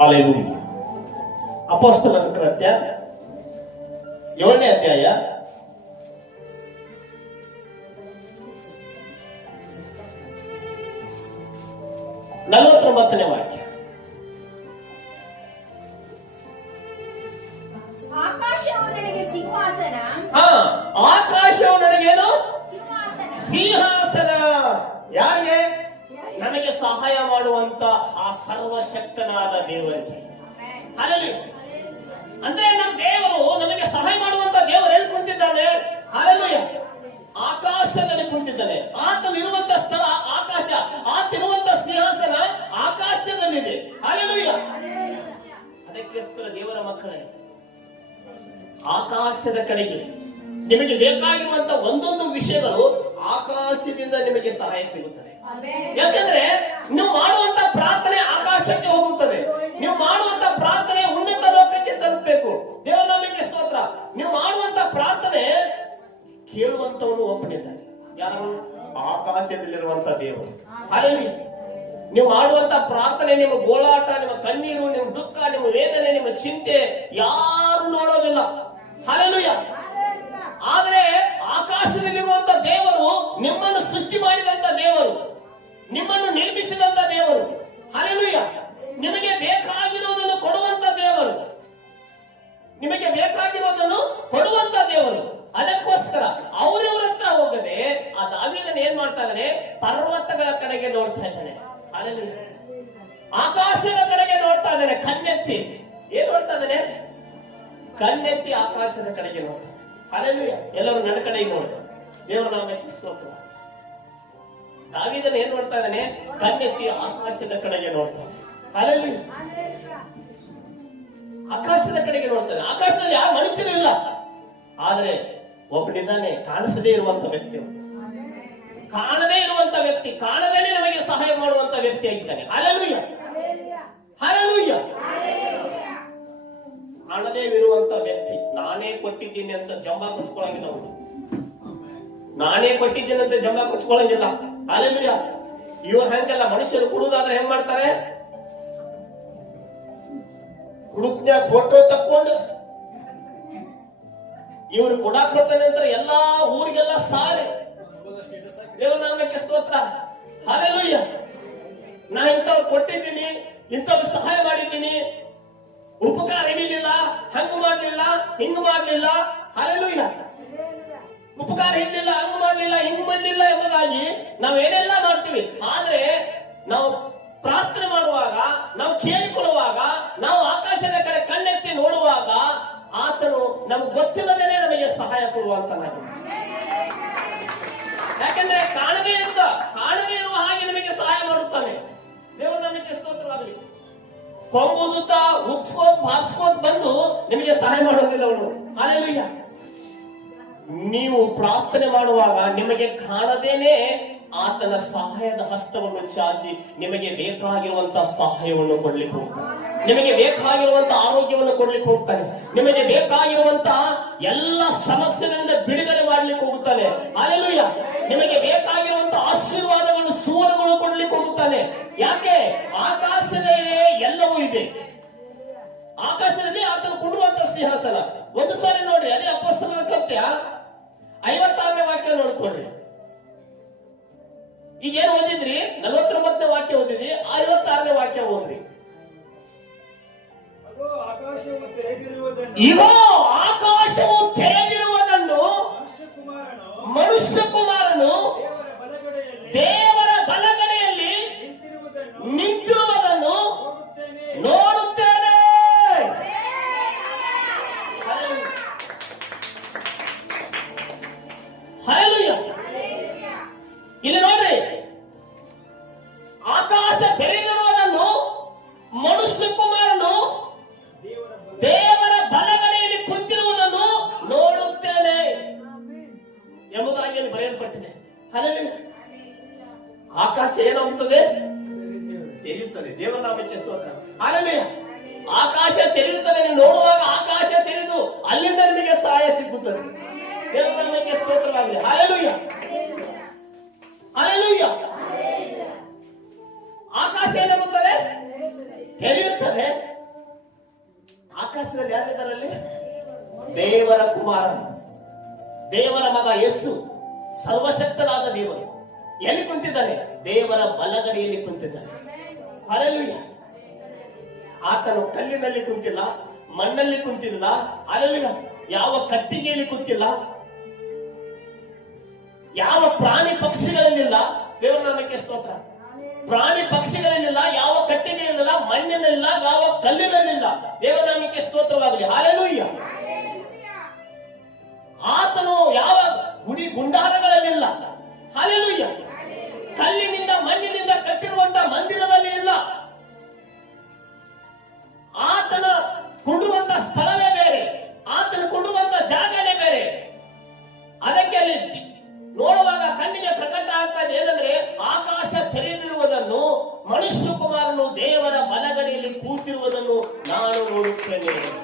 Hallelujah. ಅಪೊಸ್ತಲರ ಕೃತ್ಯ 7ನೇ ಅಧ್ಯಾಯ 49ನೇ ವಾಕ್ಯ. ಆಕಾಶವು ನನಗೆ ಸಿಂಹಾಸನ, ಆಕಾಶವು ನನಗೇನು ಸಿಂಹಾಸನ. ಯಾರಿಗೆ? ನಮಗೆ ಸಹಾಯ ಮಾಡುವಂತ ಆ ಸರ್ವಶಕ್ತನಾದ ದೇವರಿಗೆ. ಹಲ್ಲೆಲೂಯಾ. ಅಂದ್ರೆ ನಮ್ಮ ದೇವರು ನಮಗೆ ಸಹಾಯ ಮಾಡುವಂತ ದೇವರು ಎಲ್ಲಿ ಕುಂತಿದ್ದಾನೆ? ಹಲ್ಲೆಲೂಯಾ. ಆಕಾಶದಲ್ಲಿ ಕುಂತಿದ್ದಾನೆ. ಆತನಿರುವಂತ ಸ್ಥಳ ಆಕಾಶ, ಆತಿರುವಂತ ಸಿಂಹಾಸನ ಆಕಾಶದಲ್ಲಿದೆ. ಹಲ್ಲೆಲೂಯಾ. ಅದಕ್ಕೋಸ್ಕರ ದೇವರ ಮಕ್ಕಳೇ, ಆಕಾಶದ ಕಡೆಗೆ ನಿಮಗೆ ಬೇಕಾಗಿರುವಂತ ಒಂದೊಂದು ವಿಷಯಗಳು ಆಕಾಶದಿಂದ ನಿಮಗೆ ಸಹಾಯ ಸಿಗುತ್ತದೆ. ಯಾಕಂದ್ರೆ ನೀವು ಮಾಡುವಂತ ಪ್ರಾರ್ಥನೆ ಆಕಾಶಕ್ಕೆ ಹೋಗುತ್ತದೆ. ನೀವು ಮಾಡುವಂತ ಪ್ರಾರ್ಥನೆ ಉನ್ನತ ಲೋಕಕ್ಕೆ ತಲುಪಬೇಕು. ದೇವರ ನಾಮಕ್ಕೆ ಸ್ತೋತ್ರ. ನೀವು ಮಾಡುವಂತ ಪ್ರಾರ್ಥನೆ ಕೇಳುವಂತವನು ಒಬ್ಬನಿದ್ದಾನೆ. ಯಾರು? ಆಕಾಶದಲ್ಲಿರುವಂತ ದೇವರು. ಹಲ್ಲೆಲೂಯಾ. ನೀವು ಮಾಡುವಂತ ಪ್ರಾರ್ಥನೆ, ನಿಮ್ಮ ಗೋಳಾಟ, ನಿಮ್ಮ ಕಣ್ಣೀರು, ನಿಮ್ಮ ದುಃಖ, ನಿಮ್ಮ ವೇದನೆ, ನಿಮ್ಮ ಚಿಂತೆ ಯಾರು ನೋಡೋದಿಲ್ಲ. ಹಲ್ಲೆಲೂಯಾ. ಆದ್ರೆ ಆಕಾಶದಲ್ಲಿರುವಂತ ದೇವರು, ನಿಮ್ಮನ್ನು ಸೃಷ್ಟಿ ಮಾಡಿದಂತ ದೇವರು, ನಿಮ್ಮನ್ನು ನಿರ್ಮಿಸಿದಂತ ದೇವರು. ಹಲ್ಲೆಲೂಯಾ. ನಿಮಗೆ ಬೇಕಾಗಿರುವುದನ್ನು ಕೊಡುವಂತ ದೇವರು, ನಿಮಗೆ ಬೇಕಾಗಿರುವುದನ್ನು ಕೊಡುವಂತ ದೇವರು. ಅದಕ್ಕೋಸ್ಕರ ಅವರವರ ಹತ್ರ ಹೋಗದೆ ಆ ದಾವೀದನು ಏನ್ ಮಾಡ್ತಾ ಇದ್ದಾನೆ? ಪರ್ವತಗಳ ಕಡೆಗೆ ನೋಡ್ತಾ ಇದ್ದಾನೆ. ಹಲ್ಲೆಲೂಯಾ. ಆಕಾಶದ ಕಡೆಗೆ ನೋಡ್ತಾ ಇದ್ದಾನೆ. ಕಣ್ಣೆತ್ತಿ ಏನ್ ನೋಡ್ತಾ ಇದ್ದಾನೆ? ಕಣ್ಣೆತ್ತಿ ಆಕಾಶದ ಕಡೆಗೆ ನೋಡ್ತಾ. ಹಲ್ಲೆಲೂಯಾ. ಎಲ್ಲರೂ ನನ್ನ ಕಡೆಗೆ ನೋಡಿ. ದೇವರ ನಾಮಕ್ಕೆ ಸ್ತೋತ್ರ. ದಾವೀದನು ಏನ್ ನೋಡ್ತಾ ಇದ್ದಾನೆ? ಕಣ್ಣೆತ್ತಿ ಆಕಾಶದ ಕಡೆಗೆ ನೋಡ್ತಾನೆ. ಹಲ್ಲೆಲೂಯಾ. ಆಕಾಶದ ಕಡೆಗೆ ನೋಡ್ತಾನೆ. ಆಕಾಶದಲ್ಲಿ ಯಾವ ಮನುಷ್ಯರು ಇಲ್ಲ, ಆದ್ರೆ ಒಬ್ಬನಿದ್ದಾನೆ, ಕಾಣಿಸದೇ ಇರುವಂತ ವ್ಯಕ್ತಿ. ಕಾಣದೇ ಇರುವಂತ ವ್ಯಕ್ತಿ, ಕಾಣದೇನೆ ನಮಗೆ ಸಹಾಯ ಮಾಡುವಂತ ವ್ಯಕ್ತಿ ಆಗಿದ್ದಾನೆ. ಹಲ್ಲೆಲೂಯಾ. ಹಲ್ಲೆಲೂಯಾ. ಕಾಣದೇ ಇರುವಂತ ವ್ಯಕ್ತಿ. ನಾನೇ ಕೊಟ್ಟಿದ್ದೀನಿ ಅಂತ ಜಂಬ ಕೊಚ್ಕೊಳ್ಳಂಗಿಲ್ಲ ಅವನು. ನಾನೇ ಕೊಟ್ಟಿದ್ದೀನಿ ಅಂತ ಜಂಬ ಕೊಚ್ಕೊಳ್ಳಂಗಿಲ್ಲ. ಹಲ್ಲೆಲೂಯಾ. ಇವ್ರು ಹಂಗಲ್ಲ. ಮನುಷ್ಯರು ಕೊಡುವುದಾದ್ರೆ ಹೆಂಗ್ ಮಾಡ್ತಾರೆ? ಹುಡುಕ್ನ್ಯಾಗ ಫೋಟೋ ತಕ್ಕೊಂಡು ಇವ್ರು ಕೊಡಾಕತ್ತಾನೆ ಅಂತ ಎಲ್ಲಾ ಊರಿಗೆಲ್ಲ ಸಾರೆ. ದೇವರ ನಾಮಕ್ಕೆ ಸ್ತೋತ್ರ. ಹಲ್ಲೆಲೂಯಾ. ನಾ ಇಂಥವ್ರು ಕೊಟ್ಟಿದ್ದೀನಿ, ಇಂಥವ್ರು ಸಹಾಯ ಮಾಡಿದ್ದೀನಿ, ಉಪಕಾರ ಹಿಡಿಲಿಲ್ಲ, ಹಂಗ ಮಾಡ್ಲಿಲ್ಲ, ಹಿಂಗ್ ಮಾಡ್ಲಿಲ್ಲ. ಹಲ್ಲೆಲೂಯಾ. ಉಪಕಾರ ಹಿಡಿಲಿಲ್ಲ, ಹಂಗ ಮಾಡ್ಲಿಲ್ಲ, ಹಿಂಗ್ ಮಾಡ್ಲಿಲ್ಲ ಎಂಬುದಾಗಿ ನಾವು ಏನೆಲ್ಲ ಮಾಡ್ತೀವಿ. ಆದ್ರೆ ನಾವು ಪ್ರಾರ್ಥನೆ ಮಾಡುವಾಗ, ನಾವು ಕೇಳಿಕೊಳ್ಳುವಾಗ, ನಾವು ಆಕಾಶದ ಕಡೆ ಕಣ್ಣೆತ್ತಿ ನೋಡುವಾಗ ಆತನು ನಮ್ಗೆ ಗೊತ್ತಿಲ್ಲದೇನೆ ನಮಗೆ ಸಹಾಯ ಕೊಡುವಂತನಾಗಿ. ಯಾಕಂದ್ರೆ ಕಾಣದೇ ಇರುವ ಹಾಗೆ ನಮಗೆ ಸಹಾಯ ಮಾಡುತ್ತಾನೆ. ದೇವರ ನಾಮಕ್ಕೆ ಸ್ತೋತ್ರವಾಗಲಿ. ಕೊಂಬುದುತ್ತ ಉತ್ಸ್ಕೋತ್ ಬಾರಿಸ್ಕೋತ್ ಬಂದು ನಿಮಗೆ ಸಹಾಯ ಮಾಡೋದಿಲ್ಲ ಅವನು. ಹಲ್ಲೆಲೂಯಾ. ನೀವು ಪ್ರಾರ್ಥನೆ ಮಾಡುವಾಗ ನಿಮಗೆ ಕಾಣದೇನೆ ಆತನ ಸಹಾಯದ ಹಸ್ತವನ್ನು ಚಾಚಿ ನಿಮಗೆ ಬೇಕಾಗಿರುವಂತಹ ಸಹಾಯವನ್ನು ಕೊಡ್ಲಿಕ್ಕೆ ಹೋಗ್ತಾನೆ. ನಿಮಗೆ ಬೇಕಾಗಿರುವಂತಹ ಆರೋಗ್ಯವನ್ನು ಕೊಡ್ಲಿಕ್ಕೆ ಹೋಗ್ತಾನೆ. ನಿಮಗೆ ಬೇಕಾಗಿರುವಂತಹ ಎಲ್ಲ ಸಮಸ್ಯೆಗಳಿಂದ ಬಿಡುಗಡೆ ಮಾಡ್ಲಿಕ್ಕೆ ಹೋಗುತ್ತಾನೆ. ಹಲ್ಲೆಲೂಯಾ. ನಿಮಗೆ ಬೇಕಾಗಿರುವಂತಹ ಆಶೀರ್ವಾದಗಳನ್ನು, ಸುವರ್ಣಗಳು ಕೊಡ್ಲಿಕ್ಕೆ ಹೋಗುತ್ತಾನೆ. ಯಾಕೆ? ಆಕಾಶದಲ್ಲಿ ಎಲ್ಲವೂ ಇದೆ. ಆಕಾಶದಲ್ಲಿ ಆತನು ಕೊಡುವಂತ ಸಿಂಹಾಸನ. ಒಂದು ಸಾರಿ ನೋಡ್ರಿ, ಅದೇ ಅಪೊಸ್ತಲರ ಕೃತ್ಯ 56ನೇ ವಾಕ್ಯ ನೋಡ್ಕೊಳ್ರಿ. ಈಗ ಏನ್ ಓದಿದ್ರಿ? 49ನೇ ವಾಕ್ಯ ಓದಿದ್ರಿ, 56ನೇ ವಾಕ್ಯ ಓದ್ರಿ. ಇಗೋ ಆಕಾಶವು ತೆರೆದಿರುವುದನ್ನು ಮನುಷ್ಯ ಕುಮಾರನು ದೇವರ ಬಲಗಡೆಯಲ್ಲಿ ನಿಂತಿರುವುದನ್ನು ನೋಡುತ್ತೇನೆ. ಹಲ್ಲೆಲೂಯಾ. ಇಲ್ಲಿ ನೋಡ್ರಿ, ಆಕಾಶ ತೆರೆದಿರುವುದನ್ನು ಮನುಷ್ಯ ಕುಮಾರನು ದೇವರ ಬಲಗಡೆಯಲ್ಲಿ ಕುಂತಿರುವುದನ್ನು ನೋಡುತ್ತೇನೆ ಎಂಬುದಾಗಿ ಅಲ್ಲಿ ಬರೆಯಲ್ಪಟ್ಟಿದೆ. ಹಲ್ಲೆಲೂಯಾ. ಆಕಾಶ ಏನಾಗುತ್ತದೆ? ತೆರೆಯುತ್ತದೆ. ದೇವರ ನಾಮಕ್ಕೆ ಸ್ತೋತ್ರ. ಹಲ್ಲೆಲೂಯಾ. ಆಕಾಶ ತೆರೆಯುತ್ತದೆ. ನೀವು ನೋಡುವಾಗ ಆಕಾಶ ತೆರೆದು ಅಲ್ಲಿಂದ ನಿಮಗೆ ಸಹಾಯ ಸಿಗುತ್ತದೆ. ದೇವರ ನಾಮಕ್ಕೆ ಸ್ತೋತ್ರವಾಗಲಿ. ಹಲ್ಲೆಲೂಯಾ. ಹಲ್ಲೆಲೂಯಾ. ಆಕಾಶ ಏನಾಗುತ್ತದೆ? ತೆರೆಯುತ್ತದೆ. ದೇವರ ಕುಮಾರನು, ದೇವರ ಮಗ ಯೇಸು, ಸರ್ವಶಕ್ತನಾದ ದೇವರು ಎಲ್ಲಿ ಕುಂತಿದ್ದಾನೆ? ದೇವರ ಬಲಗಡೆಯಲ್ಲಿ ಕುಂತಿದ್ದಾನೆ. ಹಲ್ಲೆಲೂಯಾ. ಆತನು ಕಲ್ಲಿನಲ್ಲಿ ಕುಂತಿಲ್ಲ, ಮಣ್ಣಲ್ಲಿ ಕುಂತಿಲ್ಲ, ಹಲ್ಲೆಲೂಯಾ. ಯಾವ ಕಟ್ಟಿಗೆಯಲ್ಲಿ ಕುಂತಿಲ್ಲ, ಯಾವ ಪ್ರಾಣಿ ಪಕ್ಷಿಗಳಲ್ಲಿಲ್ಲ. ದೇವರ ನಾಮಕ್ಕೆ ಸ್ತೋತ್ರ. ಪ್ರಾಣಿ ಪಕ್ಷಿಗಳಲ್ಲಿಲ್ಲ, ಯಾವ ಕಟ್ಟಿಗೆಯಲ್ಲಿಲ್ಲ, ಮಣ್ಣಿನಲ್ಲಿಲ್ಲ, ಯಾವ ಕಲ್ಲಿನಲ್ಲಿಲ್ಲ. ದೇವರ ನಾಮಕ್ಕೆ ಸ್ತೋತ್ರವಾಗಲಿ. ಹಲ್ಲೆಲೂಯಾ. ಆತನು ಯಾವ ಗುಡಿ ಗುಂಡಾರಗಳಲ್ಲಿಲ್ಲ. ಹಲ್ಲೆಲೂಯಾ. ಕಲ್ಲಿನಿಂದ ಮಣ್ಣಿನಿಂದ ಕಟ್ಟಿರುವಂತ ಮಂದಿರದಲ್ಲಿ ಇಲ್ಲ. ಆತನ ಕೊಂಡುವಂತ ಸ್ಥಳವೇ ಬೇರೆ, ಆತನ ಕೊಂಡುವಂತ ಜಾಗನೇ ಬೇರೆ. ಅದಕ್ಕೆ ಅಲ್ಲಿ ನೋಡುವಾಗ ಕಣ್ಣಿಗೆ ಪ್ರಕಟ ಆಗ್ತಾ ಇದೆ ಏನಂದ್ರೆ, ಆಕಾಶ ತೆರೆದಿರುವುದನ್ನು, ಮನುಷ್ಯ ಕುಮಾರನು ದೇವರ ಬಲಗಡೆಯಲ್ಲಿ ಕೂತಿರುವುದನ್ನು ನಾನು ನೋಡುತ್ತೇನೆ.